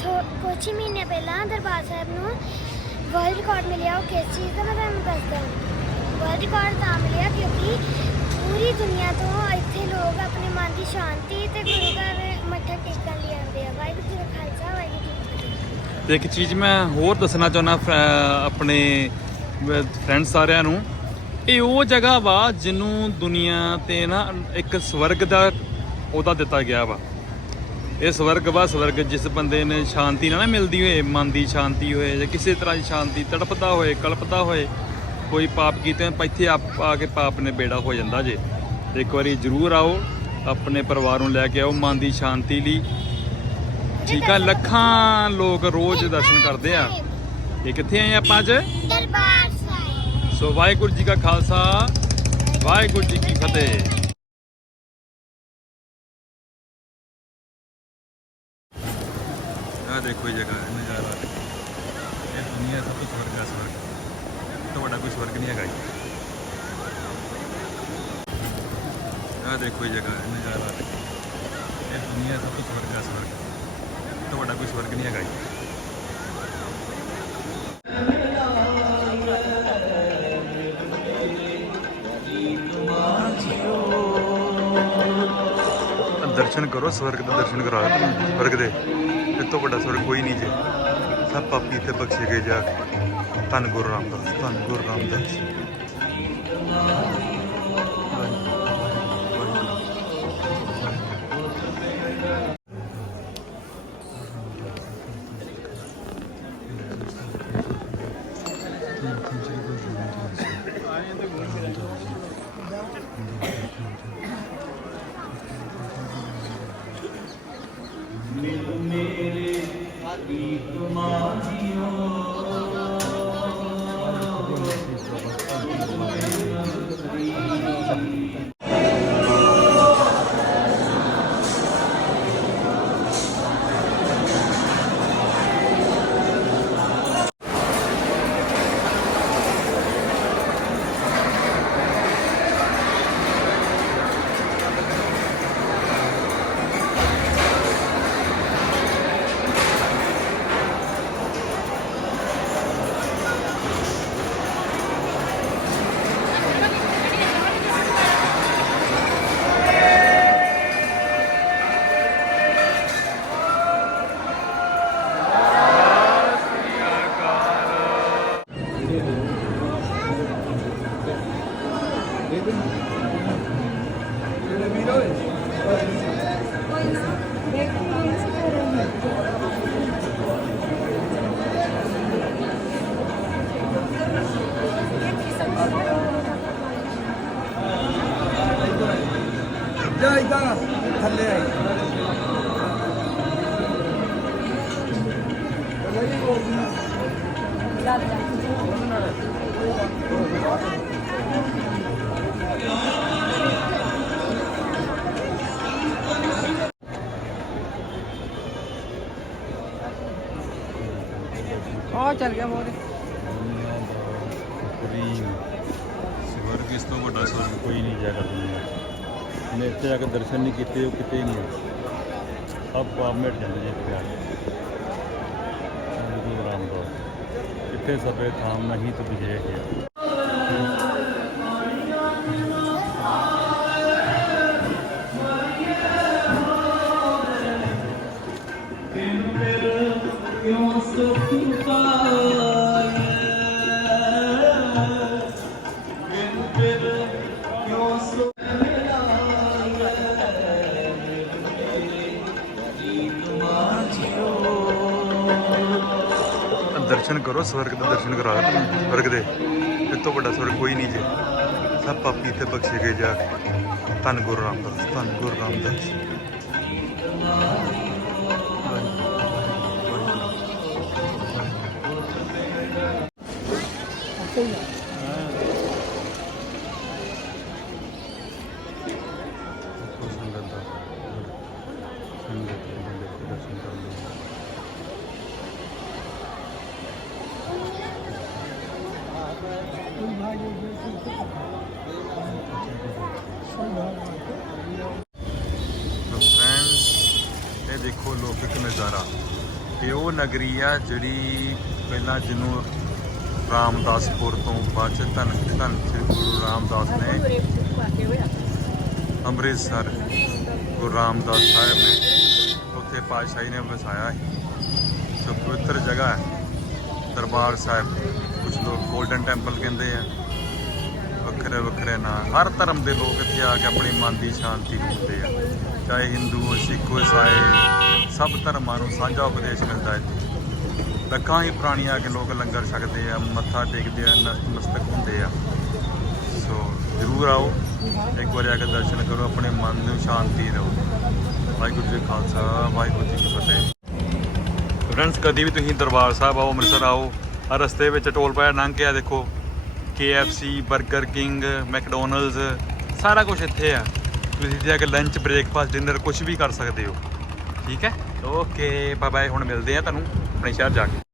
6 ਮਹੀਨੇ ਪਹਿਲਾਂ ਦਰਬਾਰ ਸਾਹਿਬ ਨੂੰ ਵਰਲਡ ਰਿਕਾਰਡ ਮਿਲਿਆ ਉਹ ਕਿਸ ਚੀਜ਼ ਦਾ ਮੈਂ ਤੁਹਾਨੂੰ ਦੱਸਦਾ। ਵਰਲਡ ਰਿਕਾਰਡ ਤਾਂ ਮਿਲਿਆ ਕਿਉਂਕਿ ਪੂਰੀ ਦੁਨੀਆ ਤੋਂ ਇੱਥੇ ਲੋਕ ਆਪਣੇ ਮਨ ਦੀ ਸ਼ਾਂਤੀ ਤੇ ਗੁਰੂ ਘਰ ਮੱਥਾ ਟੇਕਣ ਲਈ ਆਉਂਦੇ ਆ। ਵਾਹਿਗੁਰੂ ਜੀ ਕਾ ਖਾਲਸਾ, ਵਾਹਿਗੁਰੂ ਜੀ ਕੀ ਫਤਿਹ। ਤੇ ਇੱਕ ਚੀਜ਼ ਮੈਂ ਹੋਰ ਦੱਸਣਾ ਚਾਹੁੰਦਾ ਆਪਣੇ ਫਰੈਂਡ ਸਾਰਿਆਂ ਨੂੰ, ਇਹ ਉਹ ਜਗ੍ਹਾ ਵਾ ਜਿਹਨੂੰ ਦੁਨੀਆ ਤੇ ਨਾ ਇੱਕ ਸਵਰਗ ਦਾ ਉਹਦਾ ਦਿੱਤਾ ਗਿਆ ਵਾ। ਇਹ ਸਵਰਗ ਵਾ ਸਵਰਗ ਜਿਸ ਬੰਦੇ ਨੇ ਸ਼ਾਂਤੀ ਨਾ ਨਾ ਮਿਲਦੀ ਹੋਏ ਮਨ ਦੀ ਸ਼ਾਂਤੀ ਹੋਏ ਜਾਂ ਕਿਸੇ ਤਰ੍ਹਾਂ ਦੀ ਸ਼ਾਂਤੀ ਤੜਪਦਾ ਹੋਏ ਕਲਪਦਾ ਹੋਏ ਕੋਈ ਪਾਪ ਕੀਤੇ ਹੋਣ, ਇੱਥੇ ਆਪ ਆ ਕੇ ਪਾਪ ਨੇ ਬੇੜਾ ਹੋ ਜਾਂਦਾ ਜੇ। ਇੱਕ ਵਾਰੀ ਜ਼ਰੂਰ ਆਓ ਆਪਣੇ ਪਰਿਵਾਰ ਨੂੰ ਲੈ ਕੇ ਆਓ ਮਨ ਦੀ ਸ਼ਾਂਤੀ ਲਈ। ਠੀਕ ਆ ਲੱਖਾਂ ਲੋਕ ਰੋਜ਼ ਦਰਸ਼ਨ ਕਰਦੇ ਆ। ਇਹ ਕਿੱਥੇ ਆਏ ਆਪਾਂ ਅੱਜ? ਦਰਬਾਰ ਸਾਹਿਬ। ਸੋ ਵਾਹਿਗੁਰੂ ਜੀ ਕਾ ਖਾਲਸਾ ਵਾਹਿਗੁਰੂ ਜੀ ਕੀ ਫਤਿਹ। ਆ ਦੇਖੋ ਇਹ ਜਗ੍ਹਾ ਹੈ, ਨਜ਼ਾਰਾ। ਇਹ ਦੁਨੀਆ ਸਭ ਤੋਂ ਸਵਰਗ ਹੈ। ਸਵਰਗ ਤੋਂ ਵੱਡਾ ਕੋਈ ਸਵਰਗ ਨਹੀਂ ਹੈਗਾ ਆ ਦੇਖੋ ਇਹ ਜਗ੍ਹਾ ਹੈ, ਨਜ਼ਾਰਾ। ਇਹ ਦੁਨੀਆ ਸਭ ਤੋਂ ਸਵਰਗ ਹੈ। ਸਵਰਗ ਤੋਂ ਵੱਡਾ ਕੋਈ ਸਵਰਗ ਨਹੀਂ ਹੈਗਾ ਦਰਸ਼ਨ ਕਰੋ, ਸਵਰਗ ਦੇ ਦਰਸ਼ਨ ਕਰਾ ਤੁਹਾਨੂੰ ਸਵਰਗ ਦੇ ਤੋਂ ਵੱਡਾ ਸਵਰਗ ਕੋਈ ਨਹੀਂ ਜੇ। ਸਭ ਪਾਪੀ ਤੇ ਬਖਸ਼ੇ ਗਏ ਜਾ ਧੰਨ ਗੁਰੂ ਰਾਮਦਾਸ, ਧੰਨ ਗੁਰੂ ਰਾਮਦਾਸ। ਜਾ Gracias. ਉਹ ਚੱਲ ਗਿਆ ਮੋਰੇ ਸਵਰਗ ਇਸ ਤੋਂ ਵੱਡਾ ਸਵਰਗ ਕੋਈ ਨਹੀਂ ਜਗ੍ਹਾ ਦੁਨੀਆ ਨੇ ਇੱਥੇ ਜਾ ਕੇ ਦਰਸ਼ਨ ਨਹੀਂ ਕੀਤੇ, ਉਹ ਕਿਤੇ ਨਹੀਂ ਸਭ ਪਾਪ ਮਿਟ ਜਾਂਦੇ ਜੇ ਇੱਥੇ ਗੁਰੂ ਰਾਮਦਾਸ ਇੱਥੇ ਸਭੇ ਥਾਮ ਨਹੀਂ ਤੁਝ ਹੈ ਦਰਸ਼ਨ ਕਰੋ, ਸਵਰਗ ਦੇ ਦਰਸ਼ਨ ਕਰਾ ਦੇ ਤੁਹਾਨੂੰ ਸਵਰਗ ਦੇ। ਇਸ ਤੋਂ ਵੱਡਾ ਸਵਰਗ ਕੋਈ ਨਹੀਂ ਜੇ। ਸਭ ਪਾਪੀ ਤੇ ਬਖਸ਼ੇ ਗਏ ਜਾ ਕੇ। ਧੰਨ ਗੁਰੂ ਰਾਮਦਾਸ, ਧੰਨ ਗੁਰੂ ਰਾਮਦਾਸ। ਸੰਗਤ ਦਾ ਸੰਗਤ ਦੇ ਦਰਸ਼ਨ ਕਰਨ ਲਈ ਸੋ ਫਰੈਂਡਸ ਇਹ ਦੇਖੋ ਲੌਕਿਕ ਨਜ਼ਾਰਾ। ਇਹ ਉਹ ਨਗਰੀ ਆ ਜਿਹੜੀ ਪਹਿਲਾਂ ਜਿਹਨੂੰ ਰਾਮਦਾਸਪੁਰ ਤੋਂ ਬਾਅਦ ਚ ਧੰਨ ਧੰਨ ਸ੍ਰੀ ਗੁਰੂ ਰਾਮਦਾਸ ਨੇ ਅੰਮ੍ਰਿਤਸਰ, ਗੁਰੂ ਰਾਮਦਾਸ ਸਾਹਿਬ ਨੇ ਉੱਥੇ ਪਾਤਸ਼ਾਹੀ ਨੇ ਵਸਾਇਆ ਸੀ। ਸੋ ਪਵਿੱਤਰ ਜਗ੍ਹਾ ਹੈ। ਦਰਬਾਰ ਸਾਹਿਬ ਕੁਝ ਲੋਕ ਗੋਲਡਨ ਟੈਂਪਲ ਕਹਿੰਦੇ ਆ। ਵੱਖਰੇ ਵੱਖਰੇ ਨਾਂ। ਹਰ ਧਰਮ ਦੇ ਲੋਕ ਇੱਥੇ ਆ ਕੇ ਆਪਣੀ ਮਨ ਦੀ ਸ਼ਾਂਤੀ ਢੂੰਡਦੇ ਆ। ਚਾਹੇ ਹਿੰਦੂ ਸਿੱਖ ਈਸਾਈ ਸਭ ਧਰਮਾਂ ਨੂੰ ਸਾਂਝਾ ਉਪਦੇਸ਼ ਮਿਲਦਾ ਹੈ। ਲੱਖਾਂ ਹੀ ਪ੍ਰਾਣੀ ਆ ਕੇ ਲੋਕ ਲੰਗਰ ਛਕਦੇ ਆ, ਮੱਥਾ ਟੇਕਦੇ ਆ ਨਤਮਸਤਕ ਹੁੰਦੇ ਆ। ਸੋ ਜ਼ਰੂਰ ਆਓ, ਇੱਕ ਵਾਰੀ ਆ ਕੇ ਦਰਸ਼ਨ ਕਰੋ, ਆਪਣੇ ਮਨ ਨੂੰ ਸ਼ਾਂਤੀ ਦਿਓ। ਵਾਹਿਗੁਰੂ ਜੀ ਖਾਲਸਾ, ਵਾਹਿਗੁਰੂ ਜੀ ਕੀ ਫਤਿਹ। ਫਰੈਂਡਸ ਕਦੀ ਵੀ ਤੁਸੀਂ ਦਰਬਾਰ ਸਾਹਿਬ ਆਓ, ਅੰਮ੍ਰਿਤਸਰ ਆਓ ਆ ਰਸਤੇ ਵਿੱਚ ਟੋਲ ਪਲਾਜ਼ਾ ਲੰਘ ਕੇ ਆ ਦੇਖੋ। KFC 버ਗਰ ਕਿੰਗ ਮੈਕਡੋਨਲਡਸ ਸਾਰਾ ਕੁਝ ਇੱਥੇ ਆ। ਤੁਸੀਂ ਇੱਥੇ ਆ ਕੇ ਲੰਚ ਬ੍ਰੇਕਫਾਸਟ ਡਿਨਰ ਕੁਝ ਵੀ ਕਰ ਸਕਦੇ ਹੋ। ਠੀਕ ਹੈ? ਓਕੇ ਬਾਏ ਬਾਏ ਹੁਣ ਮਿਲਦੇ ਆ ਤੁਹਾਨੂੰ ਆਪਣੇ ਸ਼ਹਿਰ ਜਾ ਕੇ।